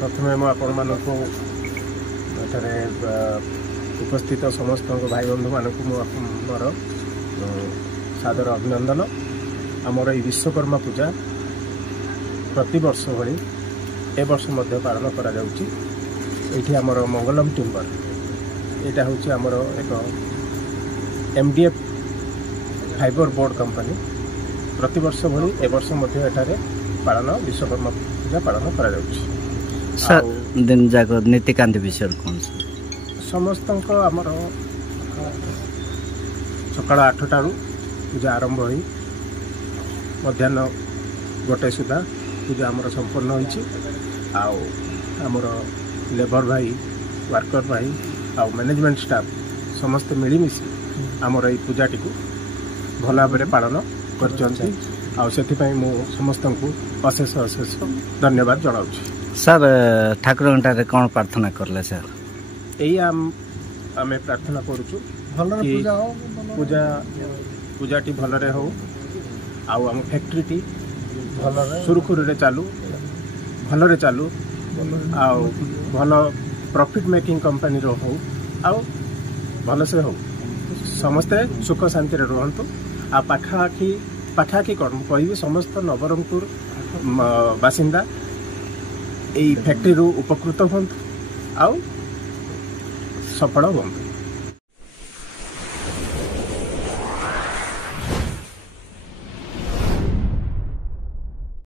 प्रथमे मु आपण मानकु एठारे उपस्थित समस्त भाई बंधु मानक मोर सादर अभिनंदन। आमर ये विश्वकर्मा पूजा प्रति वर्ष भली ए वर्ष मध्य पालन करा जाउची। एठी आमर मंगलम टिम्बर एटा होची आमर एक MDF फाइबर बोर्ड कंपनी प्रति वर्ष भली ए वर्ष मध्य एठारे पालन विश्वकर्मा पूजा पालन करा जाउची। सर दिन जाक नीतिकांत विषय कौन समस्त आमर सकाळ 8 पूजा आरंभ हो मध्याह्न 1 सुधा पूजा आमर संपन्न होइछि। आमर लेबर भाई वर्कर भाई आ मैनेजमेंट स्टाफ समस्त मिलीमिशि आमर ये पूजाटी को भल भाव पालन कर समस्त को अशेष अशेष धन्यवाद जनाऊँ। सर ठाकुर घंटे कौन प्रार्थना करले सर? यही आम प्रार्थना करुचु पूजाटी भलरे हो आम फैक्ट्री सुरखुरी चालू भलरे चालू भल प्रॉफिट मेकिंग कंपनी रो हो भल से हो समस्ते सुख शांति रुहतु। आ पाखाखी कौन कह समस्त नवरंगपुर बासिंदा यही फैक्ट्री उपकृत हूँ सफल हूँ।